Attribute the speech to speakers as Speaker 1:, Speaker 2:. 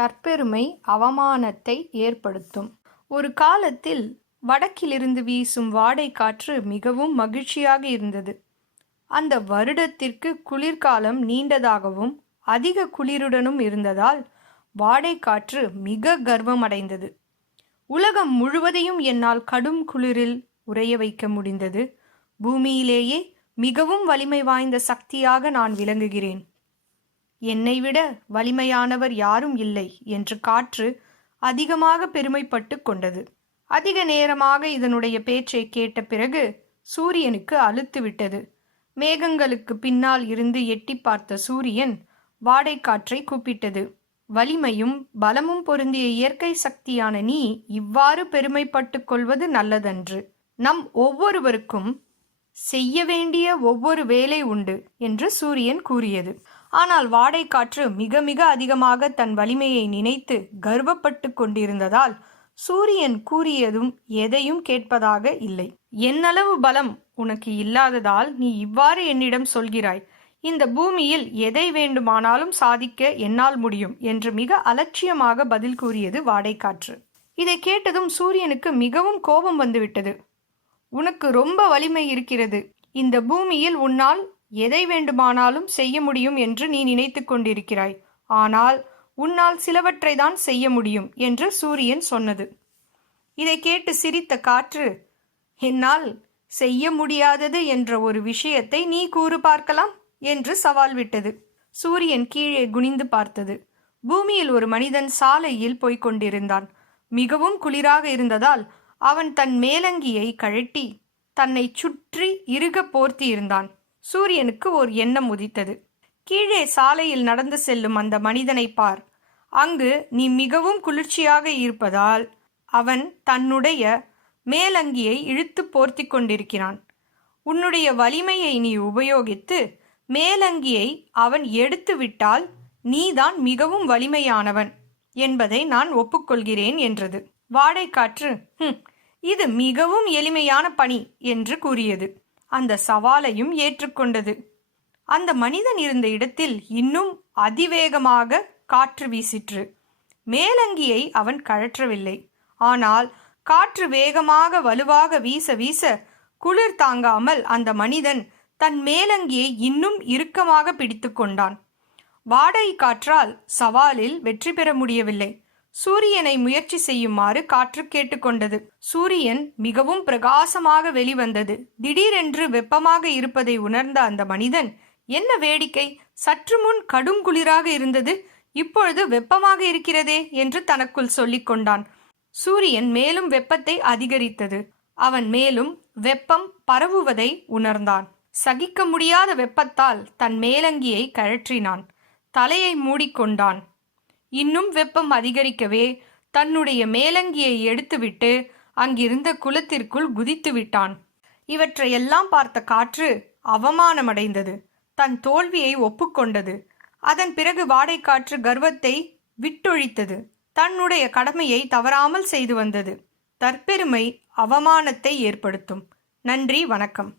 Speaker 1: தற்பெருமை அவமானத்தை ஏற்படுத்தும். ஒரு காலத்தில் வடக்கிலிருந்து வீசும் வாடை காற்று மிகவும் மகிழ்ச்சியாக இருந்தது. அந்த வருடத்திற்கு குளிர்காலம் நீண்டதாகவும் அதிக குளிருடனும் இருந்ததால் வாடை காற்று மிக கர்வமடைந்தது. உலகம் முழுவதையும் என்னால் கடும் குளிரில் உறைய வைக்க முடிந்தது. பூமியிலேயே மிகவும் வலிமை வாய்ந்த சக்தியாக நான் விளங்குகிறேன். என்னை விட வலிமையானவர் யாரும் இல்லை என்று காற்று அதிகமாக பெருமைப்பட்டு கொண்டது. அதிக நேரமாக இதனுடைய பேச்சை கேட்ட பிறகு சூரியனுக்கு அழுத்துவிட்டது மேகங்களுக்கு பின்னால் இருந்து எட்டி பார்த்த சூரியன் வாடைக்காற்றை கூப்பிட்டது. வலிமையும் பலமும் பொருந்திய இயற்கை சக்தியான நீ இவ்வாறு பெருமைப்பட்டு கொள்வது நல்லதன்று. நம் ஒவ்வொருவருக்கும் செய்ய வேண்டிய ஒவ்வொரு வேலை உண்டு என்று சூரியன் கூறியது. ஆனால் வாடைக்காற்று மிக மிக அதிகமாக தன் வலிமையை நினைத்து கர்வப்பட்டு கொண்டிருந்ததால் சூரியன் கூறியதும் எதையும் கேட்பதாக இல்லை. என்னளவு பலம் உனக்கு இல்லாததால் நீ இவ்வாறு என்னிடம் சொல்கிறாய். இந்த பூமியில் எதை வேண்டுமானாலும் சாதிக்க என்னால் முடியும் என்று மிக அலட்சியமாக பதில் கூறியது வாடைக்காற்று. இதை கேட்டதும் சூரியனுக்கு மிகவும் கோபம் வந்துவிட்டது. உனக்கு ரொம்ப வலிமை இருக்கிறது. இந்த பூமியில் உன்னால் எதை வேண்டுமானாலும் செய்ய முடியும் என்று நீ நினைத்து கொண்டிருக்கிறாய். ஆனால் உன்னால் சிலவற்றை தான் செய்ய முடியும் என்று சூரியன் சொன்னது. இதை கேட்டு சிரித்த காற்று என்னால் செய்ய முடியாதது என்ற ஒரு விஷயத்தை நீ கூறு பார்க்கலாம் என்று சவால் விட்டது. சூரியன் கீழே குனிந்து பார்த்தது. பூமியில் ஒரு மனிதன் சாலையில் போய்க் கொண்டிருந்தான். மிகவும் குளிராக இருந்ததால் அவன் தன் மேலங்கியை கழட்டி தன்னை சுற்றி இறுக போர்த்தி இருந்தான் சூரியனுக்கு ஓர் எண்ணம் உதித்தது. கீழே சாலையில் நடந்து செல்லும் அந்த மனிதனை பார். அங்கு நீ மிகவும் குளிர்ச்சியாக இருப்பதால் அவன் தன்னுடைய மேலங்கியை இழுத்து போர்த்தி கொண்டிருக்கிறான். உன்னுடைய வலிமையை நீ உபயோகித்து மேலங்கியை அவன் எடுத்துவிட்டால் நீதான் மிகவும் வலிமையானவன் என்பதை நான் ஒப்புக்கொள்கிறேன் என்றது. வாடைக்காற்று இது மிகவும் எளிமையான பணி என்று கூறியது. அந்த சவாலையும் ஏற்றுக்கொண்டது. அந்த மனிதன் இருந்த இடத்தில் இன்னும் அதிவேகமாக காற்று வீசிற்று. மேலங்கியை அவன் கழற்றவில்லை. ஆனால் காற்று வேகமாக வலுவாக வீச வீச குளிர் தாங்காமல் அந்த மனிதன் தன் மேலங்கியை இன்னும் இறுக்கமாக பிடித்து கொண்டான். வாடகை காற்றால் சவாலில் வெற்றி பெற முடியவில்லை. சூரியனை முயற்சி செய்யுமாறு காற்று கேட்டுக்கொண்டது. சூரியன் மிகவும் பிரகாசமாக வெளிவந்தது. திடீரென்று வெப்பமாக இருப்பதை உணர்ந்த அந்த மனிதன் என்ன வேடிக்கை? சற்று முன் கடும் குளிராக இருந்தது. இப்பொழுது வெப்பமாக இருக்கிறதே என்று தனக்குள் சொல்லிக் கொண்டான். சூரியன் மேலும் வெப்பத்தை அதிகரித்தது. அவன் மேலும் வெப்பம் பரவுவதை உணர்ந்தான். சகிக்க முடியாத வெப்பத்தால் தன் மேலங்கியை கழற்றினான். தலையை மூடிக்கொண்டான். இன்னும் வெப்பம் அதிகரிக்கவே தன்னுடைய மேலங்கியை எடுத்துவிட்டு அங்கிருந்த குளத்திற்குள் குதித்து விட்டான். இவற்றையெல்லாம் பார்த்த காற்று அவமானமடைந்தது. தன் தோல்வியை ஒப்புக்கொண்டது. அதன் பிறகு வாடைக்காற்று கர்வத்தை விட்டொழித்தது. தன்னுடைய கடமையை தவறாமல் செய்து வந்தது. தற்பெருமை அவமானத்தை ஏற்படுத்தும். நன்றி வணக்கம்.